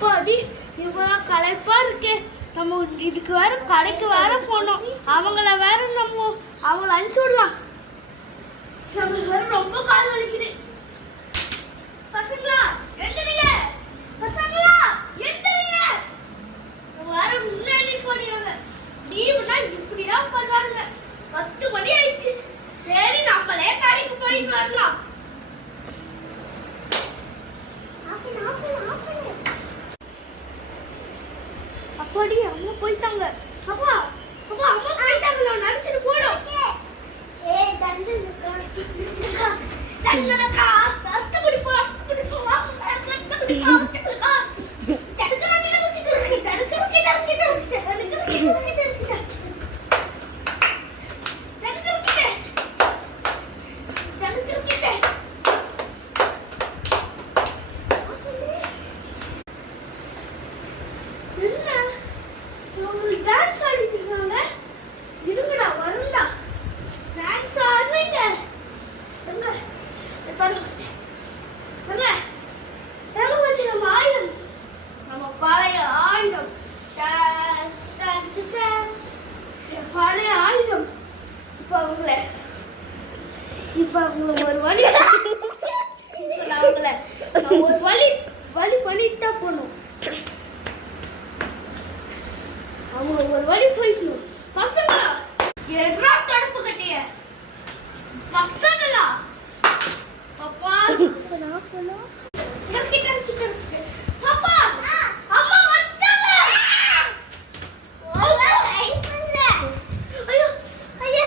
அப்பாடி இவ்வளோ களைப்பா இருக்கே. நம்ம இதுக்கு வேற கடைக்கு வேற போனோம். அவங்கள வேற அவங்கள அனுப்பிச்சு விடலாம். நம்மளுக்கு வேற ரொம்ப கால் வலிக்குது. பசங்களா எந்திரிங்க, பசங்களா எந்திரிங்க. வேற முன்னாடி போனீங்க. லீவுனா இப்படிதான் பண்றாங்க. 10 மணி ஆயிடுச்சு. சரி நம்மளே கடைக்கு போயிட்டு வரலாம். அப்பாடி அம்மா போயிட்டாங்க. அப்பா அப்பா அம்மா போயிட்டாங்க. நான் நினைச்சிட்டு போறோம். ஏய் தண்டனக்கா தண்டனக்கா அத்த குடி போ வா அத்த குடி போ தடுக்கா டான்ஸ் ஆடிட்டு இருக்காங்க. இருங்கடா வருண்டா. டான்ஸ் ஆடுறீங்க. எங்க தரங்க எங்க எங்க வச்சு நம்ம ஆயுதம், நம்ம பழைய ஆயுதம், பழைய ஆயுதம். இப்ப அவங்கள ஒரு வழி அவங்கள ஒரு வழி பண்ணிட்டு தான் போகணும். அவங்க ஒரு வழி போயிக்கணும். பசங்களா எட்ரா தடுப்பு கட்டிய பசங்களா அப்பா